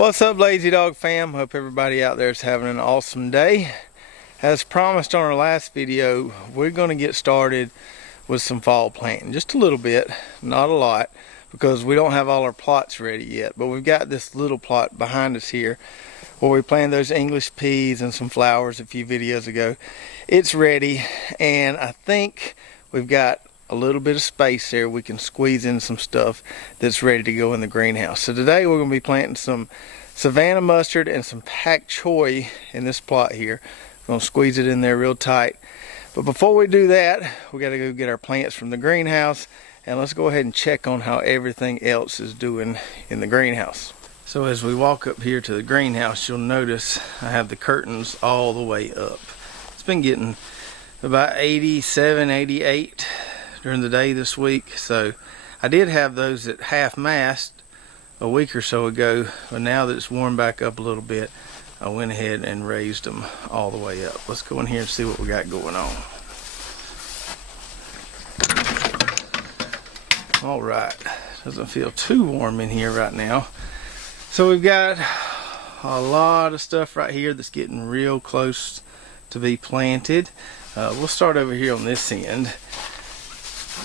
What's up, Lazy Dog fam? Hope everybody out there is having an awesome day. As promised on our last video, we're going to get started with some fall planting. Just a little bit, not a lot, because we don't have all our plots ready yet. But we've got this little plot behind us here where we planted those English peas and some flowers a few videos ago. It's ready, and I think we've got a little bit of space there. We can squeeze in some stuff that's ready to go in the greenhouse. So today we're going to be planting some Savannah Mustard and some Pak Choy in this plot here. We're going to squeeze it in there real tight. But before we do that, we got to go get our plants from the greenhouse, and let's go ahead and check on how everything else is doing in the greenhouse. So as we walk up here to the greenhouse, you'll notice I have the curtains all the way up. It's been getting about 87, 88 during the day this week, so I did have those at half mast a week or so ago, but now that it's warmed back up a little bit, I went ahead and raised them all the way up. Let's go in here and see what we got going on. All right, doesn't feel too warm in here right now. So we've got a lot of stuff right here that's getting real close to be planted. We'll start over here on this end.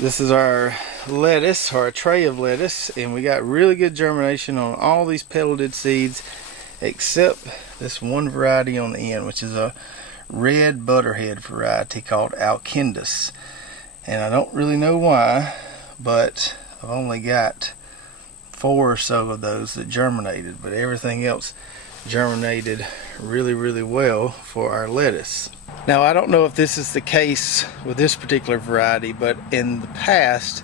This is our lettuce, or a tray of lettuce, and we got really good germination on all these pelleted seeds except this one variety on the end, which is a red butterhead variety called Alkindus. And I don't really know why, but I've only got 4 or so of those that germinated, but everything else germinated really well for our lettuce. Now, I don't know if this is the case with this particular variety, but in the past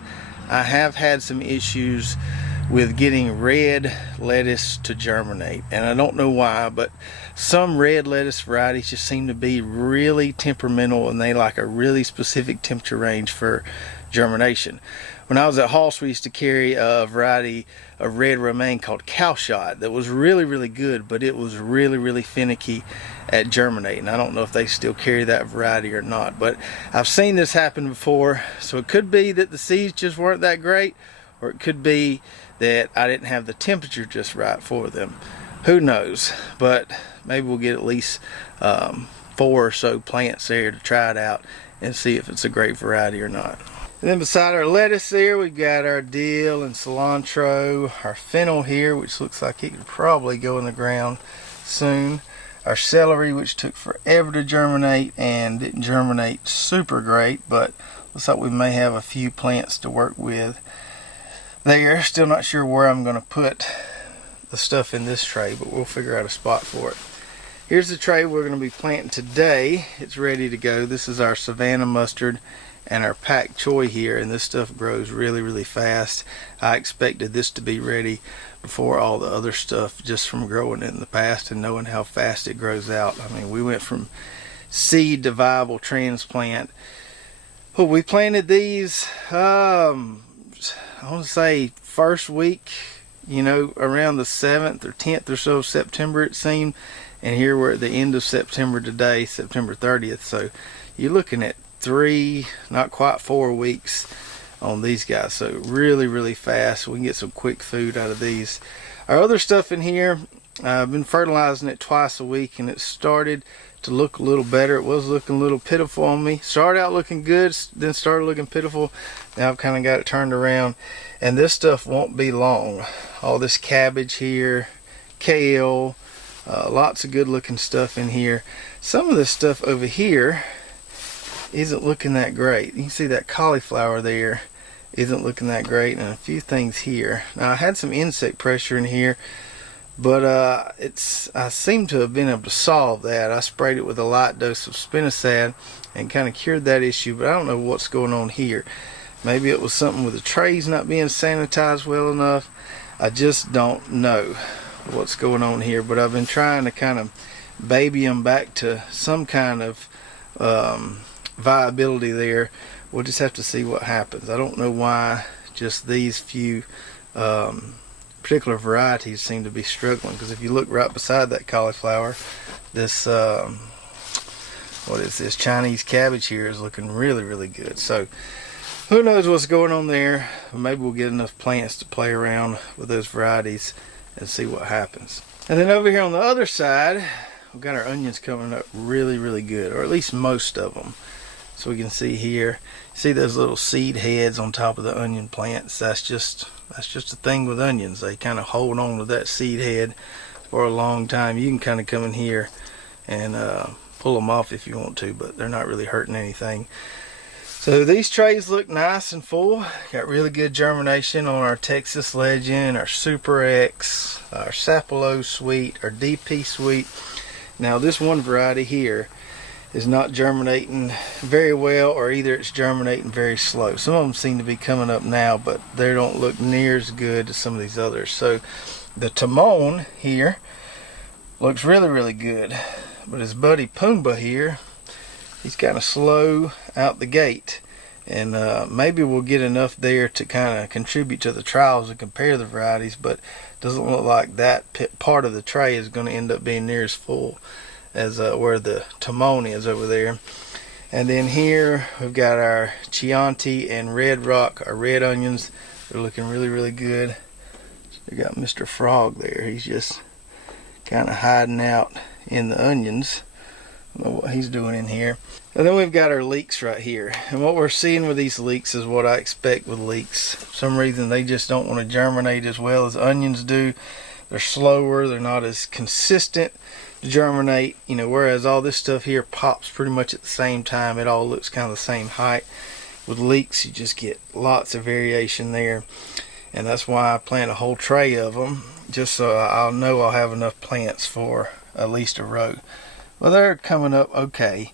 I have had some issues with getting red lettuce to germinate, and I don't know why, but some red lettuce varieties just seem to be really temperamental, and they like a really specific temperature range for germination. When I was at Halls, we used to carry a variety of red romaine called Cowshot that was really good, but it was really finicky at germinating. I don't know if they still carry that variety or not, but I've seen this happen before. So it could be that the seeds just weren't that great, or it could be that I didn't have the temperature just right for them. Who knows? But maybe we'll get at least 4 or so plants there to try it out and see if it's a great variety or not. And then beside our lettuce there, we've got our dill and cilantro, our fennel here, which looks like it could probably go in the ground soon. Our celery, which took forever to germinate and didn't germinate super great, but looks like we may have a few plants to work with there. Still not sure where I'm going to put the stuff in this tray, but we'll figure out a spot for it. Here's the tray we're going to be planting today. It's ready to go. This is our Savannah Mustard and our Pak Choy here, and this stuff grows really fast. I expected this to be ready before all the other stuff, just from growing it in the past and knowing how fast it grows out. I mean, we went from seed to viable transplant. Well, we planted these I want to say first week, you know, around the 7th or 10th or so of September, it seemed, and here we're at the end of September today, September 30th. So you're looking at 3, not quite 4 weeks on these guys. So really fast. We can get some quick food out of these. Our other stuff in here, I've been fertilizing it twice a week, and it started to look a little better. It was looking a little pitiful on me. Started out looking good, then started looking pitiful. Now I've kind of got it turned around, and this stuff won't be long. All this cabbage here, kale, lots of good looking stuff in here. Some of this stuff over here isn't looking that great. You can see that cauliflower there isn't looking that great, and a few things here. Now I had some insect pressure in here, but I seem to have been able to solve that. I sprayed it with a light dose of spinosad and kind of cured that issue, but I don't know what's going on here. Maybe it was something with the trays not being sanitized well enough. I just don't know what's going on here, but I've been trying to kind of baby them back to some kind of viability there. We'll just have to see what happens. I don't know why just these few particular varieties seem to be struggling, because if you look right beside that cauliflower, this what is this Chinese cabbage here is looking really good. So who knows what's going on there. Maybe we'll get enough plants to play around with those varieties and see what happens. And then over here on the other side, we've got our onions coming up really, really good, or at least most of them. So we can see here, see those little seed heads on top of the onion plants. That's just the thing with onions. They kind of hold on to that seed head for a long time. You can kind of come in here and pull them off if you want to, but they're not really hurting anything. So these trays look nice and full. Got really good germination on our Texas Legend, our Super X, our Sapelo Sweet, our DP Sweet. Now this one variety here is not germinating very well, or either it's germinating very slow. Some of them seem to be coming up now, but they don't look near as good as some of these others. So the Timon here looks really, really good, but his buddy Pumbaa here, he's kind of slow out the gate, and maybe we'll get enough there to kind of contribute to the trials and compare the varieties, but doesn't look like that part of the tray is going to end up being near as full as where the Timon is over there. And then here we've got our Chianti and Red Rock, our red onions. They're looking really, really good. We got Mr. Frog there. He's just kind of hiding out in the onions. I don't know what he's doing in here. And then we've got our leeks right here. And what we're seeing with these leeks is what I expect with leeks. For some reason they just don't want to germinate as well as onions do. They're slower, they're not as consistent to germinate, you know, whereas all this stuff here pops pretty much at the same time. It all looks kind of the same height. With leeks you just get lots of variation there, and that's why I plant a whole tray of them, just so I'll know I'll have enough plants for at least a row. Well, they're coming up okay.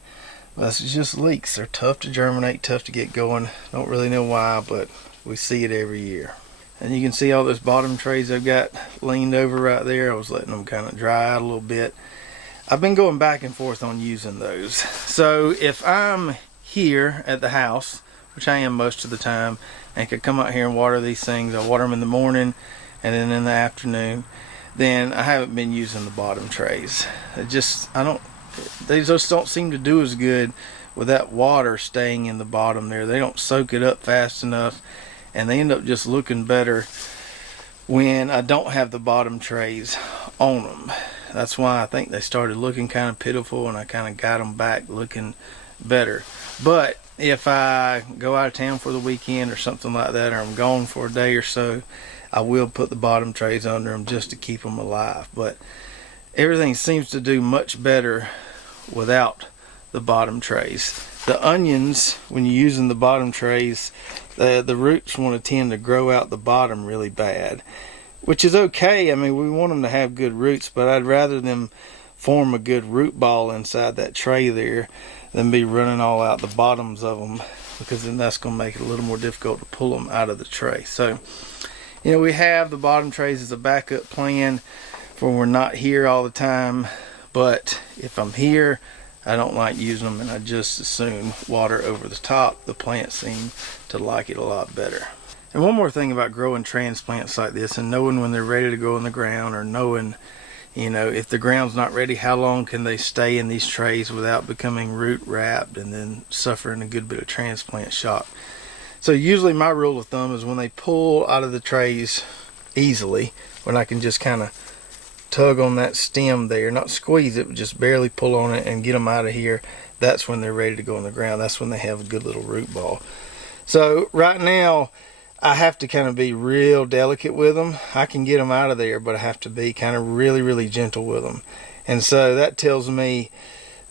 This is just leeks. They're tough to germinate, tough to get going. Don't really know why, but we see it every year. And you can see all those bottom trays I've got leaned over right there. I was letting them kind of dry out a little bit. I've been going back and forth on using those. So if I'm here at the house, which I am most of the time, and could come out here and water these things, I water them in the morning and then in the afternoon, then I haven't been using the bottom trays. They just don't seem to do as good with that water staying in the bottom there. They don't soak it up fast enough, and they end up just looking better when I don't have the bottom trays on them. That's why I think they started looking kind of pitiful, and I kind of got them back looking better. But if I go out of town for the weekend or something like that, or I'm gone for a day or so, I will put the bottom trays under them just to keep them alive. But everything seems to do much better without the bottom trays. The onions, when you're using the bottom trays, the roots want to tend to grow out the bottom really bad, which is okay. I mean, we want them to have good roots, but I'd rather them form a good root ball inside that tray there than be running all out the bottoms of them, because then that's going to make it a little more difficult to pull them out of the tray. So, you know, we have the bottom trays as a backup plan for when we're not here all the time, but if I'm here, I don't like using them, and I just as soon water over the top. The plants seem to like it a lot better. And one more thing about growing transplants like this and knowing when they're ready to go in the ground, or knowing, you know, if the ground's not ready, how long can they stay in these trays without becoming root wrapped and then suffering a good bit of transplant shock. So usually my rule of thumb is when they pull out of the trays easily, when I can just kind of tug on that stem there, not squeeze it, but just barely pull on it and get them out of here, that's when they're ready to go in the ground. That's when they have a good little root ball. So right now I have to kind of be real delicate with them. I can get them out of there, but I have to be kind of really, really gentle with them. And so that tells me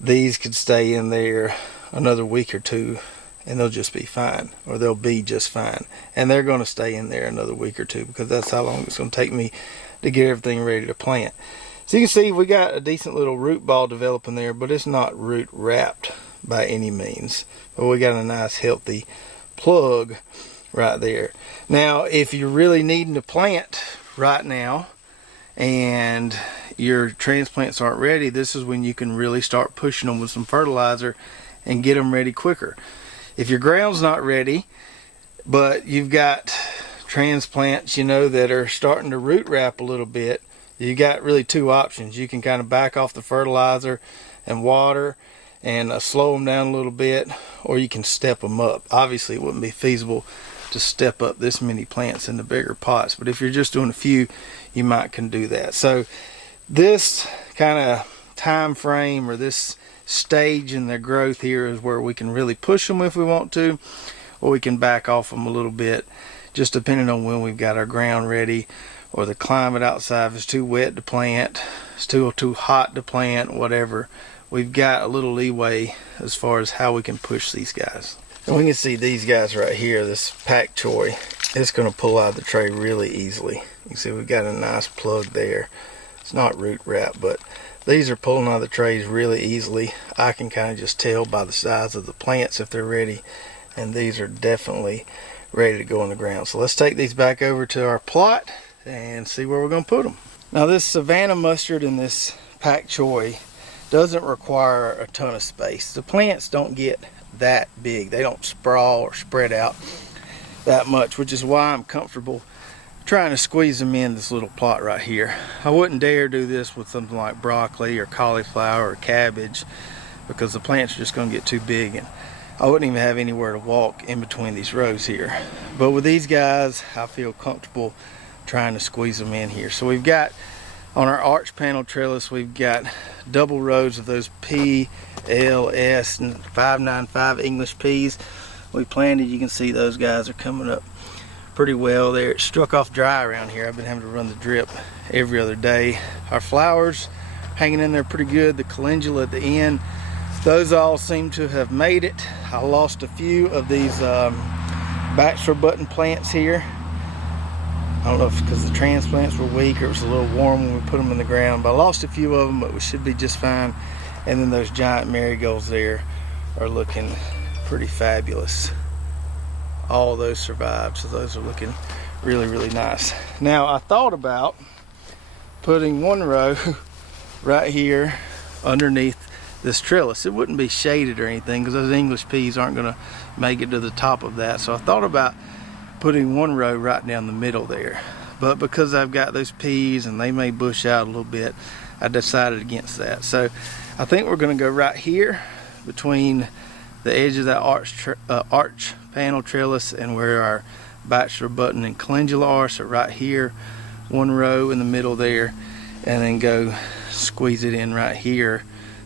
these could stay in there another week or two and they'll just be fine, or they'll be just fine. And they're going to stay in there another week or two, because that's how long it's going to take me to get everything ready to plant. So you can see we got a decent little root ball developing there, but it's not root wrapped by any means. But we got a nice healthy plug right there. Now if you're really needing to plant right now and your transplants aren't ready, this is when you can really start pushing them with some fertilizer and get them ready quicker. If your ground's not ready, but you've got transplants, you know, that are starting to root wrap a little bit, you got really two options. You can kind of back off the fertilizer and water and slow them down a little bit, or you can step them up. Obviously it wouldn't be feasible to step up this many plants in the bigger pots. But if you're just doing a few, you might can do that. So this kind of time frame, or this stage in their growth here, is where we can really push them if we want to, or we can back off them a little bit, just depending on when we've got our ground ready, or the climate outside. If it's too wet to plant, it's too hot to plant, whatever, we've got a little leeway as far as how we can push these guys. And we can see these guys right here, this Pak Choy, it's going to pull out of the tray really easily. You can see we've got a nice plug there. It's not root wrap, but these are pulling out of the trays really easily. I can kind of just tell by the size of the plants if they're ready, and these are definitely ready to go in the ground. So let's take these back over to our plot and see where we're going to put them. Now this Savannah Mustard and this Pak Choy doesn't require a ton of space. The plants don't get that big. They don't sprawl or spread out that much, which is why I'm comfortable trying to squeeze them in this little plot right here. I wouldn't dare do this with something like broccoli or cauliflower or cabbage, because the plants are just going to get too big, and I wouldn't even have anywhere to walk in between these rows here. But with these guys, I feel comfortable trying to squeeze them in here. So we've got on our arch panel trellis, we've got double rows of those PLS and 595 English peas we planted. You can see those guys are coming up pretty well there. It struck off dry around here. I've been having to run the drip every other day. Our flowers hanging in there pretty good. The calendula at the end, those all seem to have made it. I lost a few of these bachelor button plants here. I don't know if because the transplants were weak or it was a little warm when we put them in the ground, but I lost a few of them, but we should be just fine. And then those giant marigolds there are looking pretty fabulous. All those survived, so those are looking really, really nice. Now I thought about putting one row right here underneath this trellis. It wouldn't be shaded or anything because those English peas aren't going to make it to the top of that. So I thought about putting one row right down the middle there, but because I've got those peas and they may bush out a little bit, I decided against that. So I think we're going to go right here between the edge of that arch panel trellis and where our bachelor button and calendula are. So right here, one row in the middle there, and then go squeeze it in right here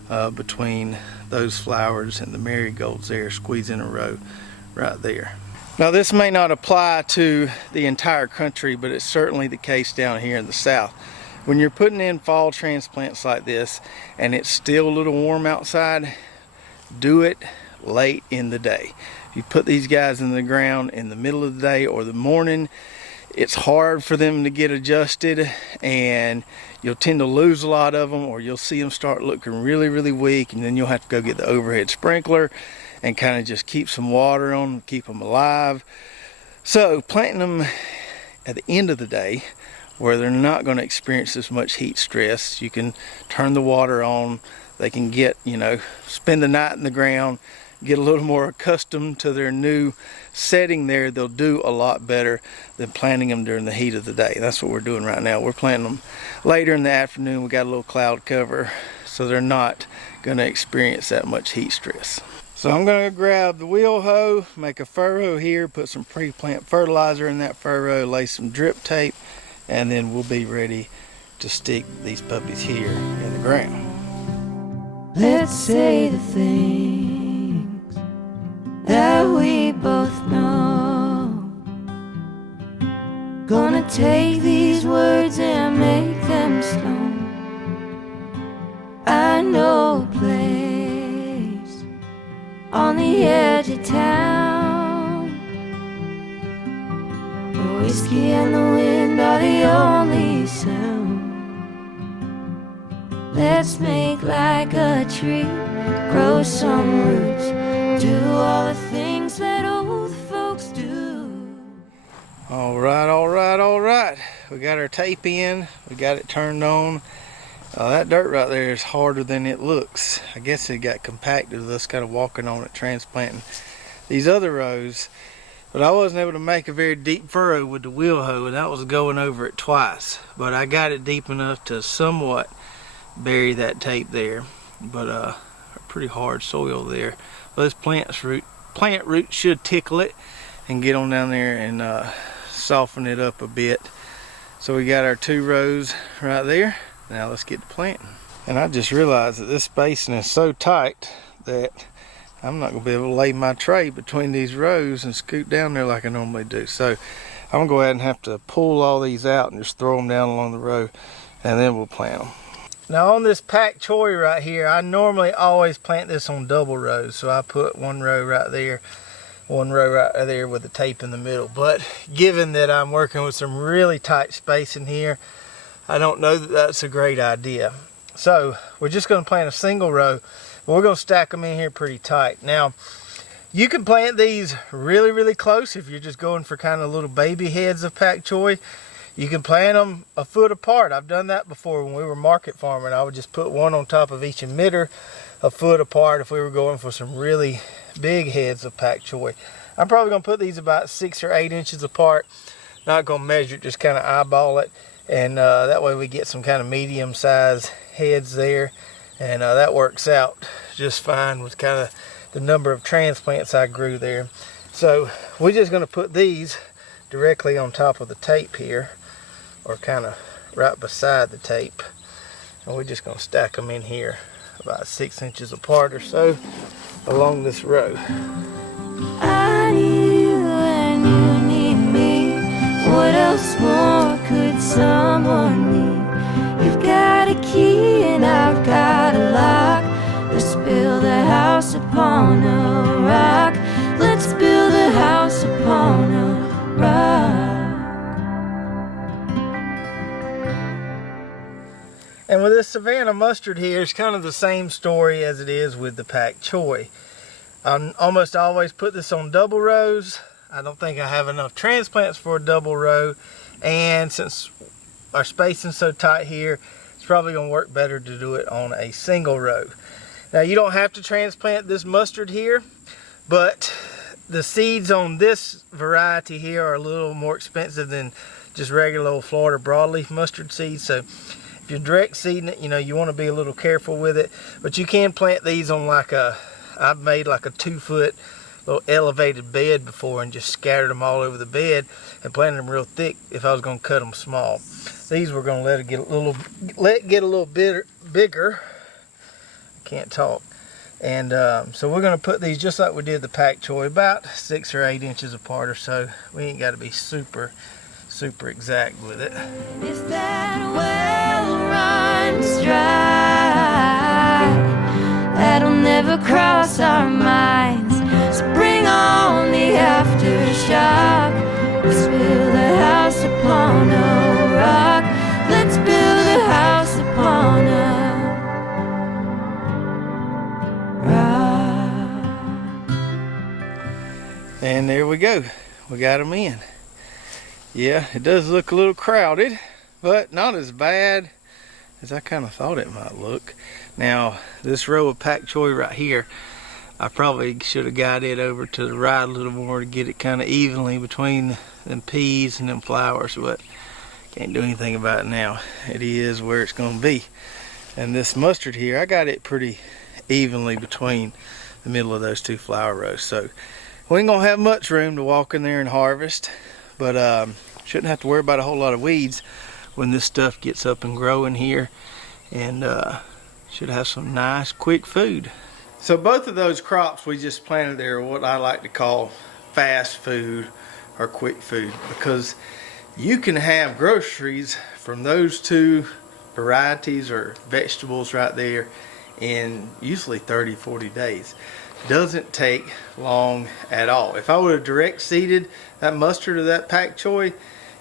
between those flowers and the marigolds there. Squeeze in a row right there. Now this may not apply to the entire country, but it's certainly the case down here in the South. When you're putting in fall transplants like this and it's still a little warm outside, do it late in the day. If you put these guys in the ground in the middle of the day or the morning, it's hard for them to get adjusted, and you'll tend to lose a lot of them, or you'll see them start looking really, really weak, and then you'll have to go get the overhead sprinkler and kind of just keep some water on them, keep them alive. So planting them at the end of the day where they're not going to experience as much heat stress, you can turn the water on, they can get, spend the night in the ground, get a little more accustomed to their new setting there. They'll do a lot better than planting them during the heat of the day. That's what we're doing right now. We're planting them later in the afternoon. We got a little cloud cover, so they're not going to experience that much heat stress. So I'm going to grab the wheel hoe, make a furrow here, put some pre-plant fertilizer in that furrow, lay some drip tape, and then we'll be ready to stick these puppies here in the ground. Let's say the things that we both know. Gonna take these words and make them stone. I know a place on the edge of town. The whiskey and the wind are the only sound. Let's make like a tree, grow some roots, do all the things that old folks do. All right. We got our tape in, we got it turned on. That dirt right there is harder than it looks. I guess it got compacted with us kind of walking on it, transplanting these other rows. But I wasn't able to make a very deep furrow with the wheel hoe, and that was going over it twice. But I got it deep enough to somewhat bury that tape there. But pretty hard soil there. Those plant roots should tickle it, and get on down there and soften it up a bit. So we got our 2 rows right there. Now let's get to planting. And I just realized that this spacing is so tight that I'm not going to be able to lay my tray between these rows and scoot down there like I normally do. So I'm going to go ahead and have to pull all these out and just throw them down along the row, and then we'll plant them. Now on this Pak Choy right here, I normally always plant this on double rows. So I put 1 row right there, 1 row right there with the tape in the middle. But given that I'm working with some really tight spacing here, I don't know that that's a great idea. So we're just going to plant a single row. We're going to stack them in here pretty tight. Now, you can plant these really, really close if you're just going for kind of little baby heads of Pak Choy. You can plant them a foot apart. I've done that before when we were market farming. I would just put one on top of each emitter a foot apart if we were going for some really big heads of Pak Choy. I'm probably going to put these about 6 or 8 inches apart. Not going to measure it, just kind of eyeball it. And that way we get some kind of medium size heads there. And that works out just fine with kind of the number of transplants I grew there. So we're just going to put these directly on top of the tape here, or kind of right beside the tape. And we're just going to stack them in here about 6 inches apart or so along this row. I need you and you need me. What else more could someone need? You've got a key and I've got a lock. Let's build a house upon a rock. Let's build a house upon a rock. And with this Savannah Mustard here, it's kind of the same story as it is with the Pak Choy. I almost always put this on double rows. I don't think I have enough transplants for a double row. And since our spacing's so tight here, it's probably going to work better to do it on a single row. Now you don't have to transplant this mustard here, but the seeds on this variety here are a little more expensive than just regular old Florida broadleaf mustard seeds. So if you're direct seeding it, you want to be a little careful with it. But you can plant these on I've made like a 2-foot little elevated bed before and just scattered them all over the bed and planted them real thick if I was going to cut them small. These we're going to let it get a little bit bigger. I can't talk. And so we're going to put these just like we did the Pak Choy, about 6 or 8 inches apart or so. We ain't got to be super exact with it. If that well runs dry, that'll never cross our minds. So bring on the aftershock. Let's build a house upon a rock. Let's build a house upon a rock. And there we go. We got them in. Yeah, it does look a little crowded, but not as bad as I kind of thought it might look. Now, this row of Pak Choy right here, I probably should have guided it over to the right a little more to get it kind of evenly between them peas and them flowers, but can't do anything about it now. It is where it's going to be. And this mustard here, I got it pretty evenly between the middle of those 2 flower rows. So we ain't going to have much room to walk in there and harvest, but shouldn't have to worry about a whole lot of weeds when this stuff gets up and growing here, and should have some nice quick food. So both of those crops we just planted there are what I like to call fast food or quick food, because you can have groceries from those 2 varieties or vegetables right there in usually 30-40 days. Doesn't take long at all. If I would have direct seeded that mustard or that Pak Choy,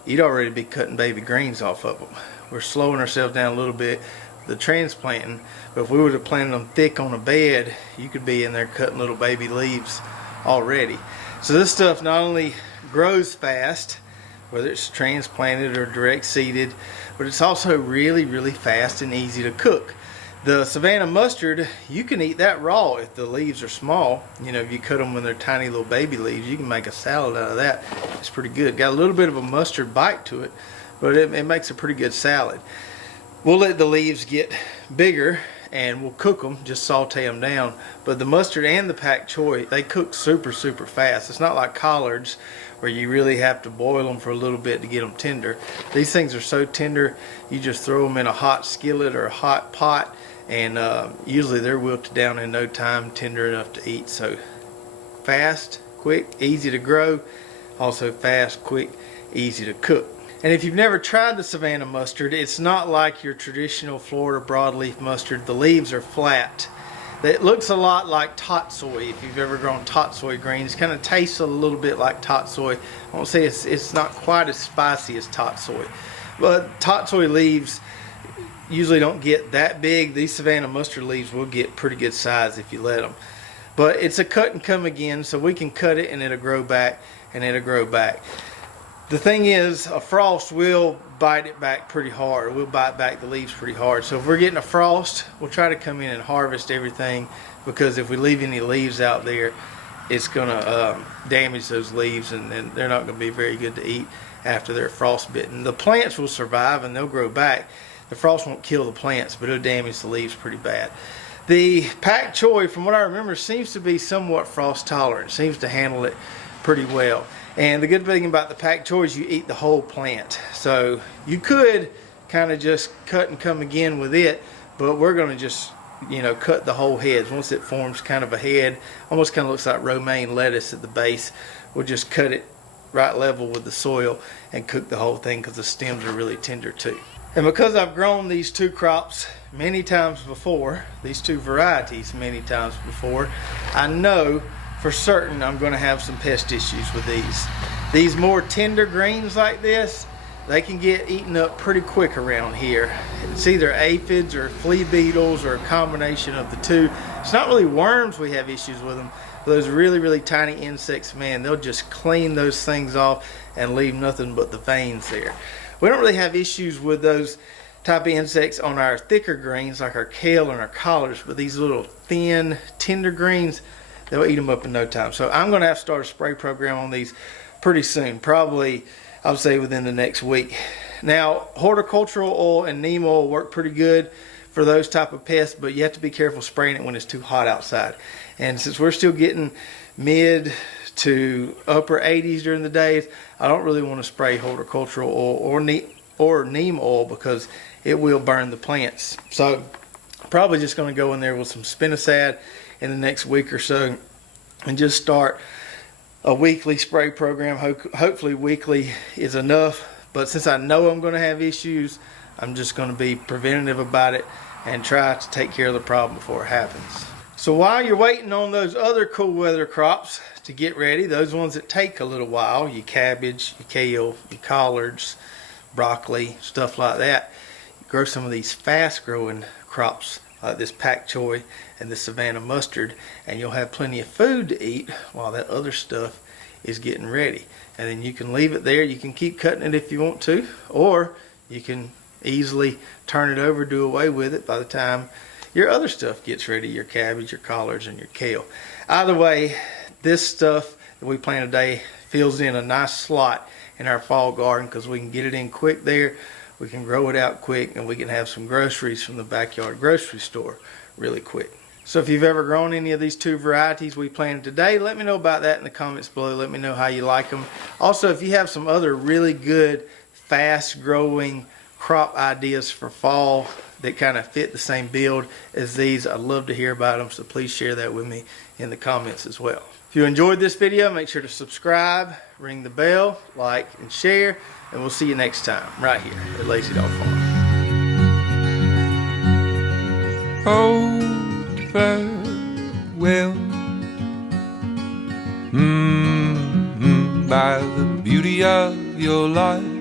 you'd already be cutting baby greens off of them. We're slowing ourselves down a little bit, the transplanting, but if we would have planted them thick on a bed, you could be in there cutting little baby leaves already. So this stuff not only grows fast, whether it's transplanted or direct seeded, but it's also really fast and easy to cook. The Savannah Mustard, you can eat that raw if the leaves are small. If you cut them when they're tiny little baby leaves, you can make a salad out of that. It's pretty good. Got a little bit of a mustard bite to it, but it makes a pretty good salad. We'll let the leaves get bigger and we'll cook them, just saute them down. But the mustard and the Pak Choy, they cook super fast. It's not like collards where you really have to boil them for a little bit to get them tender. These things are so tender, you just throw them in a hot skillet or a hot pot, and usually they're wilted down in no time, tender enough to eat. So fast, quick, easy to grow, also fast, quick, easy to cook. And if you've never tried the Savannah mustard, it's not like your traditional Florida broadleaf mustard. The leaves are flat. It looks a lot like tot soy. If you've ever grown tot soy greens, kind of tastes a little bit like tot soy. I won't say it's not quite as spicy as tot soy, but tot soy leaves usually don't get that big. These Savannah mustard leaves will get pretty good size if you let them. But it's a cut and come again, so we can cut it and it'll grow back and it'll grow back. The thing is, a frost will bite it back pretty hard. We'll bite back the leaves pretty hard. So if we're getting a frost, we'll try to come in and harvest everything, because if we leave any leaves out there, it's gonna damage those leaves, and they're not gonna be very good to eat after they're frostbitten. The plants will survive and they'll grow back. The frost won't kill the plants, but it'll damage the leaves pretty bad. The Pak Choy, from what I remember, seems to be somewhat frost tolerant, seems to handle it pretty well. And the good thing about the Pak Choy is you eat the whole plant. So you could kind of just cut and come again with it, but we're going to just, cut the whole heads. Once it forms kind of a head, almost kind of looks like romaine lettuce at the base, we'll just cut it right level with the soil and cook the whole thing, because the stems are really tender too. And because I've grown these two crops many times before, these two varieties many times before, I know for certain I'm going to have some pest issues with these. These more tender greens like this, they can get eaten up pretty quick around here. It's either aphids or flea beetles or a combination of the two. It's not really worms we have issues with them, but those really, really tiny insects, man, they'll just clean those things off and leave nothing but the veins there. We don't really have issues with those type of insects on our thicker greens like our kale and our collards, but these little thin, tender greens, they'll eat them up in no time. So I'm going to have to start a spray program on these pretty soon, probably I would say within the next week. Now, horticultural oil and neem oil work pretty good for those type of pests, but you have to be careful spraying it when it's too hot outside. And since we're still getting mid to upper 80s during the days, I don't really want to spray horticultural oil or neem oil, because it will burn the plants. So probably just going to go in there with some spinosad in the next week or so and just start a weekly spray program. Hopefully weekly is enough, but since I know I'm going to have issues, I'm just going to be preventative about it and try to take care of the problem before it happens. So while you're waiting on those other cool weather crops to get ready, those ones that take a little while, your cabbage, your kale, your collards, broccoli, stuff like that, grow some of these fast growing crops like this Pak Choy and the Savannah mustard, and you'll have plenty of food to eat while that other stuff is getting ready. And then you can leave it there. You can keep cutting it if you want to, or you can easily turn it over, do away with it by the time your other stuff gets ready, your cabbage, your collards, and your kale. Either way, this stuff that we plant today fills in a nice slot in our fall garden, because we can get it in quick there, we can grow it out quick, and we can have some groceries from the backyard grocery store really quick. So if you've ever grown any of these two varieties we planted today, let me know about that in the comments below. Let me know how you like them. Also, if you have some other really good, fast growing crop ideas for fall that kind of fit the same build as these, I'd love to hear about them, so please share that with me in the comments as well. If you enjoyed this video, make sure to subscribe, ring the bell, like, and share, and we'll see you next time right here at Lazy Dog Farm. Oh, farewell, by the beauty of your life.